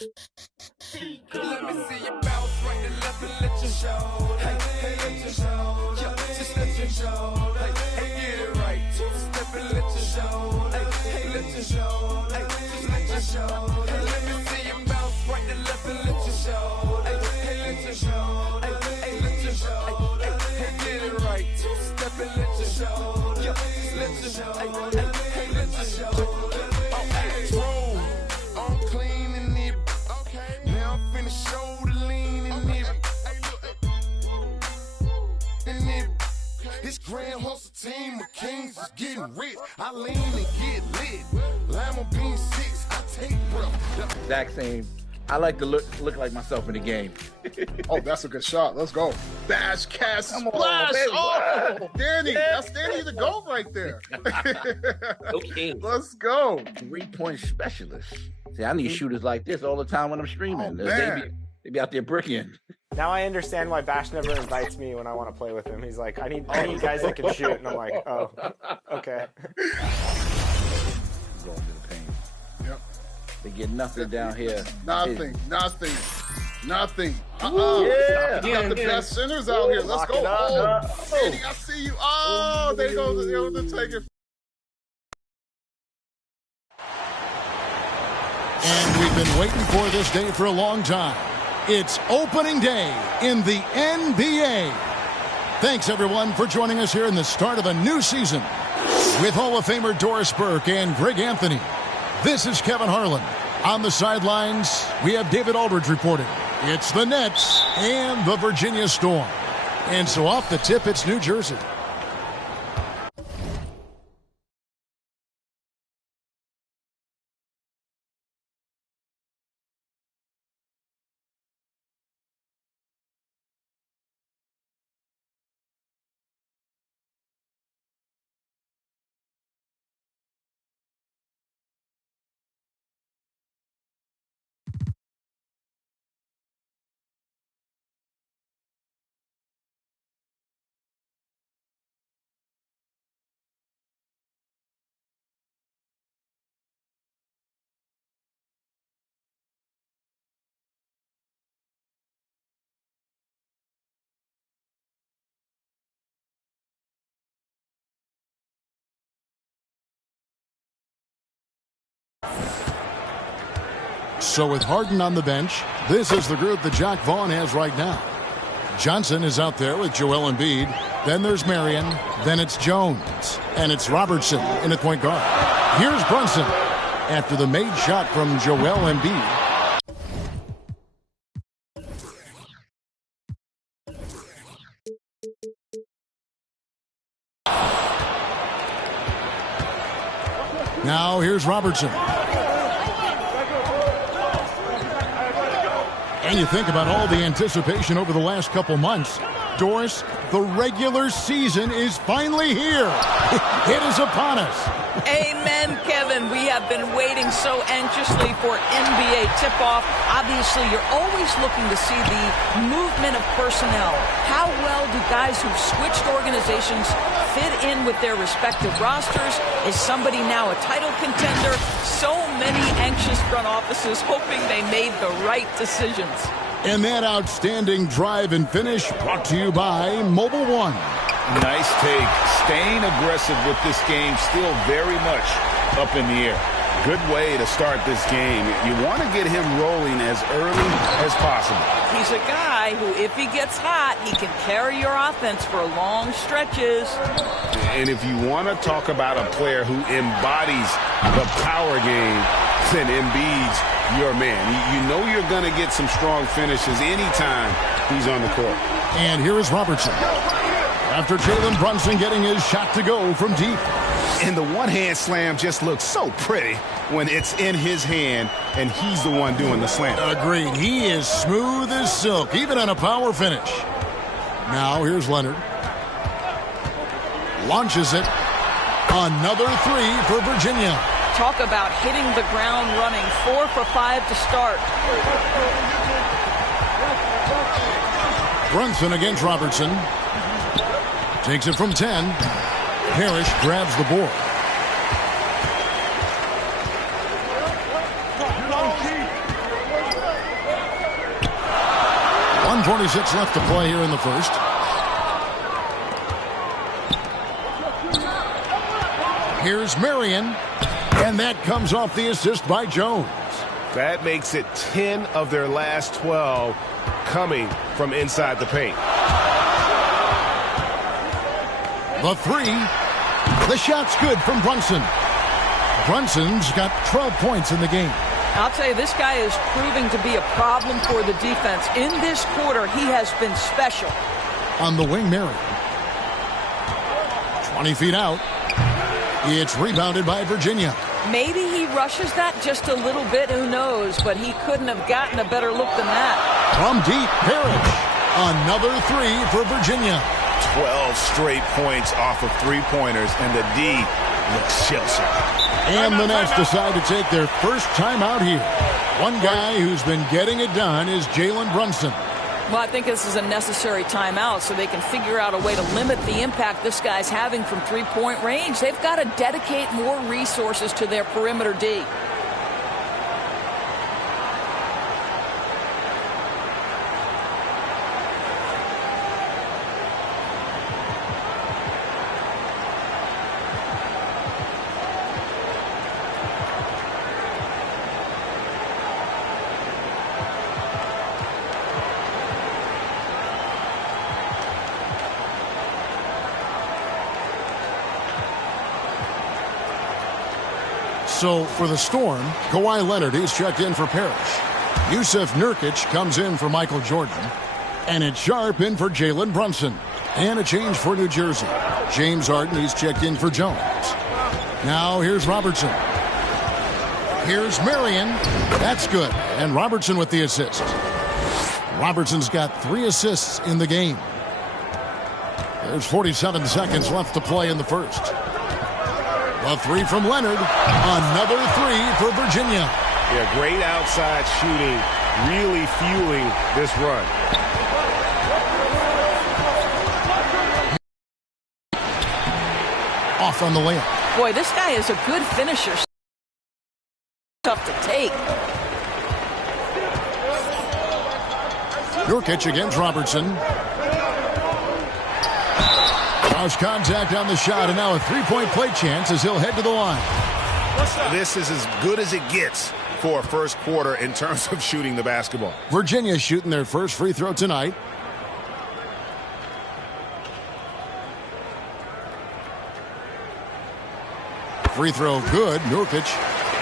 Let me see you bounce right to left and let your show. Hey, let your show. Yeah, just let your show. Hey, get it right. Two-step and let your show. Hey, let your show. Hey, just let your show. Hey, let me see you bounce right to left and let your show. Hey, let your show. Hey, let your show. Hey, get it right. Two-step and let your show. Yeah, just let your show. Hey, let your show. This grand hustle team of kings is getting rich. I lean and get lit. Lima bean 6, I take breath. Zach saying, I like to look like myself in the game. Oh, that's a good shot. Let's go. Bash, cast, Come on, splash. baby. Oh, Danny. That's Danny the GOAT right there. Okay. Let's go. 3-point specialist. See, I need shooters like this all the time when I'm streaming. Oh, man. They be out there bricking. Now I understand why Bash never invites me when I want to play with him. He's like, I need guys that can shoot. And I'm like, oh, okay. Going to the paint. Yep. They get nothing down here. Nothing. Yeah. You got the best centers out here. Let's go. Oh, Danny, I see you. Oh, there goes the take it. And we've been waiting for this day for a long time. It's opening day in the NBA. Thanks, everyone, for joining us here in the start of a new season with Hall of Famer Doris Burke and Greg Anthony. This is Kevin Harlan. On the sidelines, we have David Aldridge reporting. It's the Nets and the Virginia Storm. And so off the tip, it's New Jersey. So with Harden on the bench, this is the group that Jacque Vaughn has right now. Johnson is out there with Joel Embiid. Then there's Marion. Then it's Jones. And it's Robertson in at point guard. Here's Brunson after the made shot from Joel Embiid. Now here's Robertson. And you think about all the anticipation over the last couple months. Doris, the regular season is finally here. It is upon us. Amen, Kevin. We have been waiting so anxiously for NBA tip-off. Obviously, you're always looking to see the movement of personnel. How well do guys who've switched organizations fit in with their respective rosters? Is somebody now a title contender? So many anxious front offices hoping they made the right decisions. And that outstanding drive and finish brought to you by Mobile One. Nice take. Staying aggressive with this game, still very much up in the air. Good way to start this game. You want to get him rolling as early as possible. He's a guy who, if he gets hot, he can carry your offense for long stretches. And if you want to talk about a player who embodies the power game, then Embiid's your man. You know you're going to get some strong finishes anytime he's on the court. And here is Robertson. After Jalen Brunson getting his shot to go from deep. And the one-hand slam just looks so pretty when it's in his hand and he's the one doing the slam. Agreed. He is smooth as silk, even on a power finish. Now here's Leonard. Launches it. Another three for Virginia. Talk about hitting the ground running. 4 for 5 to start. Brunson against Robertson. Takes it from 10. Parrish grabs the board. 1:46 left to play here in the first. Here's Marion, and that comes off the assist by Jones. That makes it 10 of their last 12 coming from inside the paint. The three. The shot's good from Brunson. Brunson's got 12 points in the game. I'll tell you, this guy is proving to be a problem for the defense. In this quarter, he has been special. On the wing, Marion. 20 feet out. It's rebounded by Virginia. Maybe he rushes that just a little bit, who knows, but he couldn't have gotten a better look than that. From deep, Parrish. Another three for Virginia. 12 straight points off of three-pointers, and the D looks shell-shocked. And the Nets decide to take their first time out here. One guy who's been getting it done is Jalen Brunson. Well, I think this is a necessary timeout so they can figure out a way to limit the impact this guy's having from three-point range. They've got to dedicate more resources to their perimeter D. So for the Storm, Kawhi Leonard is checked in for Parrish. Yusuf Nurkic comes in for Michael Jordan. And it's Sharp in for Jalen Brunson. And a change for New Jersey. James Harden is checked in for Jones. Now here's Robertson. Here's Marion. That's good. And Robertson with the assist. Robertson's got 3 assists in the game. There's 47 seconds left to play in the first. A three from Leonard. Another three for Virginia. Yeah, great outside shooting, really fueling this run. Off on the layup. Boy, this guy is a good finisher. Tough to take. Nurkic against Robertson. Lost contact on the shot, and now a three-point play chance as he'll head to the line. This is as good as it gets for a first quarter in terms of shooting the basketball. Virginia shooting their first free throw tonight. Free throw good. Nurkic.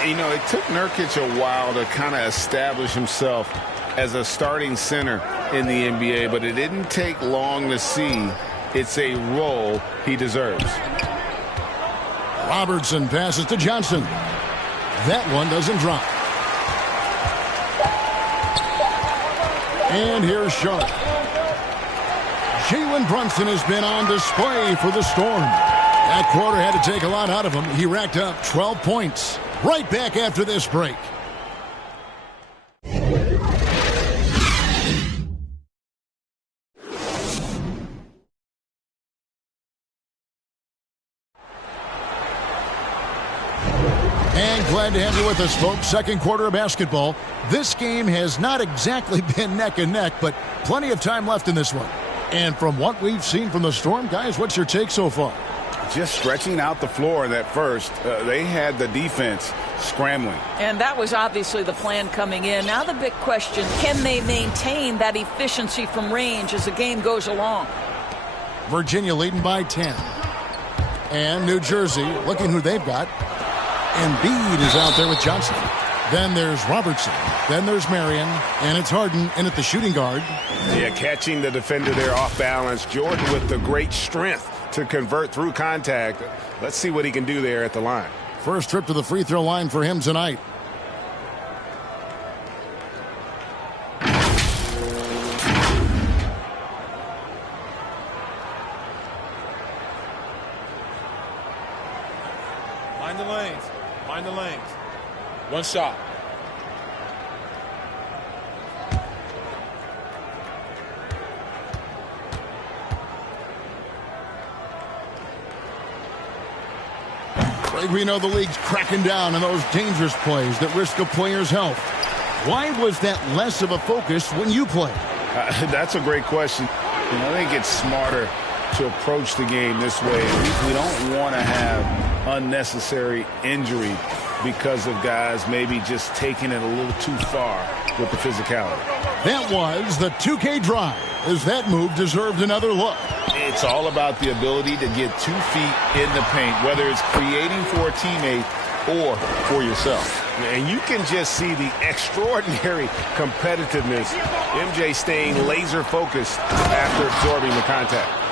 You know, it took Nurkic a while to kind of establish himself as a starting center in the NBA, but it didn't take long to see it's a role he deserves. Robertson passes to Johnson. That one doesn't drop. And here's Sharp. Jalen Brunson has been on display for the Storm. That quarter had to take a lot out of him. He racked up 12 points. Right back after this break. And glad to have you with us, folks. Second quarter of basketball. This game has not exactly been neck and neck, but plenty of time left in this one. And from what we've seen from the Storm, guys, what's your take so far? Just stretching out the floor in that first. They had the defense scrambling. And that was obviously the plan coming in. Now the big question, can they maintain that efficiency from range as the game goes along? Virginia leading by 10. And New Jersey, looking who they've got. Embiid is out there with Johnson. Then there's Robertson. Then there's Marion. And it's Harden in at the shooting guard. Yeah, catching the defender there off balance. Jordan with the great strength to convert through contact. Let's see what he can do there at the line. First trip to the free throw line for him tonight. Mind the lanes. Mind the lanes. One shot. We know the league's cracking down on those dangerous plays that risk a player's health. Why was that less of a focus when you play? That's a great question. I think it's smarter to approach the game this way. We don't want to have unnecessary injury because of guys maybe just taking it a little too far with the physicality. That was the 2K drive, as that move deserved another look. It's all about the ability to get 2 feet in the paint, whether it's creating for a teammate or for yourself. And you can just see the extraordinary competitiveness. MJ staying laser focused after absorbing the contact.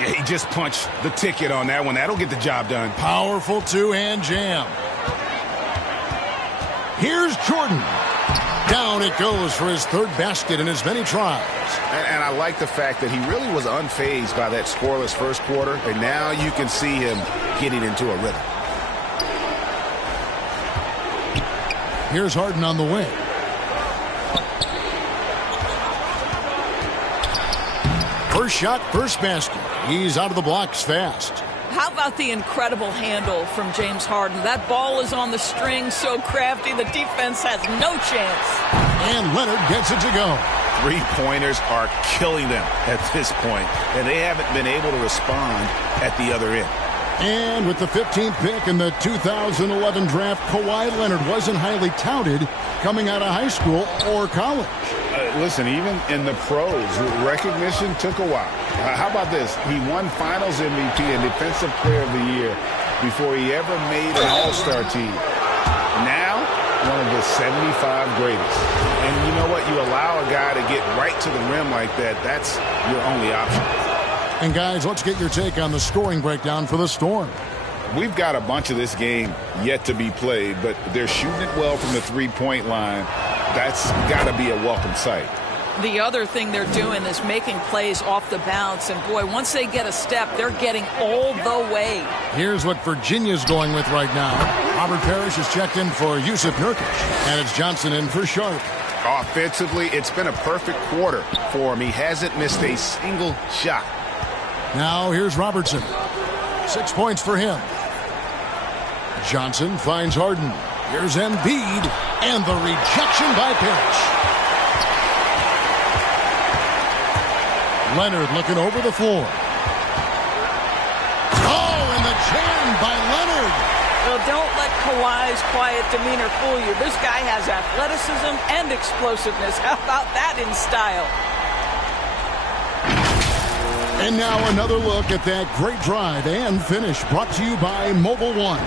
Yeah, he just punched the ticket on that one. That'll get the job done. Powerful two-hand jam. Here's Jordan. Down it goes for his third basket in as many tries. And I like the fact that he really was unfazed by that scoreless first quarter. And now you can see him getting into a rhythm. Here's Harden on the wing. First shot, first basket. He's out of the blocks fast. How about the incredible handle from James Harden? That ball is on the string, so crafty, the defense has no chance. And Leonard gets it to go. Three-pointers are killing them at this point, and they haven't been able to respond at the other end. And with the 15th pick in the 2011 draft, Kawhi Leonard wasn't highly touted coming out of high school or college. Listen, even in the pros, recognition took a while. How about this? He won Finals MVP and Defensive Player of the Year before he ever made an All-Star team. Now, one of the 75 greatest. And you know what? You allow a guy to get right to the rim like that, that's your only option. And guys, let's get your take on the scoring breakdown for the Storm. We've got a bunch of this game yet to be played, but they're shooting it well from the three-point line. That's got to be a welcome sight. The other thing they're doing is making plays off the bounce. And, boy, once they get a step, they're getting all the way. Here's what Virginia's going with right now. Robert Parrish is checked in for Yusuf Nurkic. And it's Johnson in for Sharp. Offensively, it's been a perfect quarter for him. He hasn't missed a single shot. Now here's Robertson. 6 points for him. Johnson finds Harden. Here's Embiid. And the rejection by Parrish. Leonard looking over the floor. Oh, and the jam by Leonard. Well, don't let Kawhi's quiet demeanor fool you. This guy has athleticism and explosiveness. How about that in style? And now another look at that great drive and finish brought to you by Mobile One.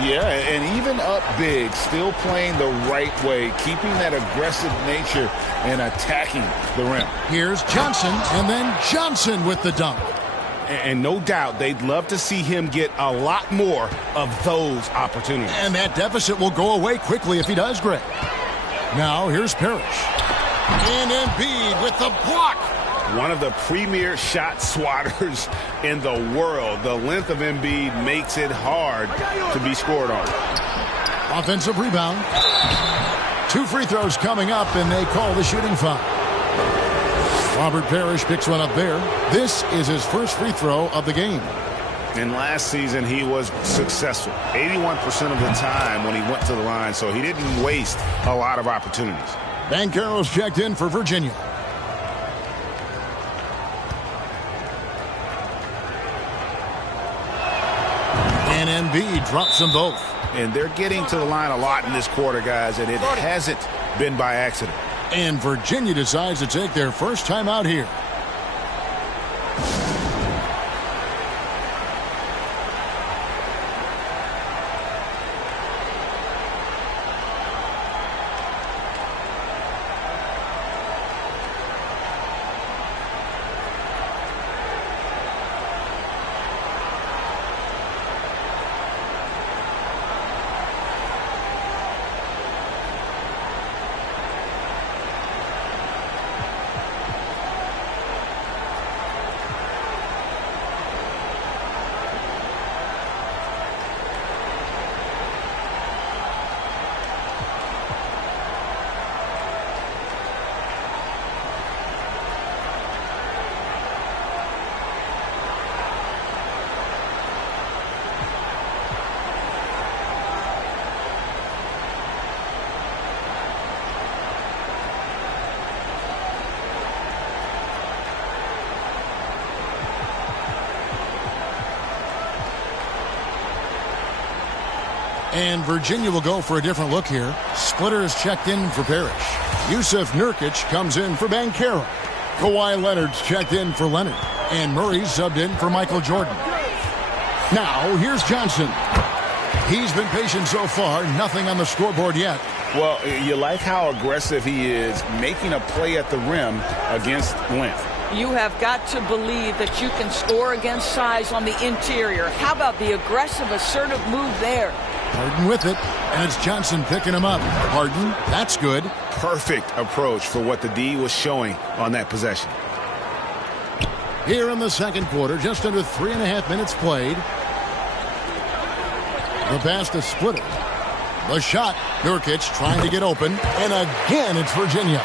Yeah, and even up big, still playing the right way, keeping that aggressive nature and attacking the rim. Here's Johnson, and then Johnson with the dunk. And no doubt they'd love to see him get a lot more of those opportunities. And that deficit will go away quickly if he does, Greg. Now here's Parrish. And Embiid with the block. One of the premier shot swatters in the world. The length of Embiid makes it hard to be scored on. Offensive rebound. 2 free throws coming up, and they call the shooting foul. Robert Parrish picks one up there. This is his first free throw of the game. And last season, he was successful 81% of the time when he went to the line, so he didn't waste a lot of opportunities. Banchero's checked in for Virginia. And Embiid drops them both. And they're getting to the line a lot in this quarter, guys, and it hasn't been by accident. And Virginia decides to take their first time out here. And Virginia will go for a different look here. Splitter is checked in for Parrish. Yusuf Nurkic comes in for Banchero. Kawhi Leonard's checked in for Leonard. And Murray's subbed in for Michael Jordan. Now, here's Johnson. He's been patient so far. Nothing on the scoreboard yet. Well, you like how aggressive he is making a play at the rim against length. You have got to believe that you can score against size on the interior. How about the aggressive, assertive move there? Harden with it, and it's Johnson picking him up. Harden, that's good. Perfect approach for what the D was showing on that possession. Here in the second quarter, just under 3.5 minutes played. The pass to Splitter. The shot, Nurkic trying to get open, and again it's Virginia.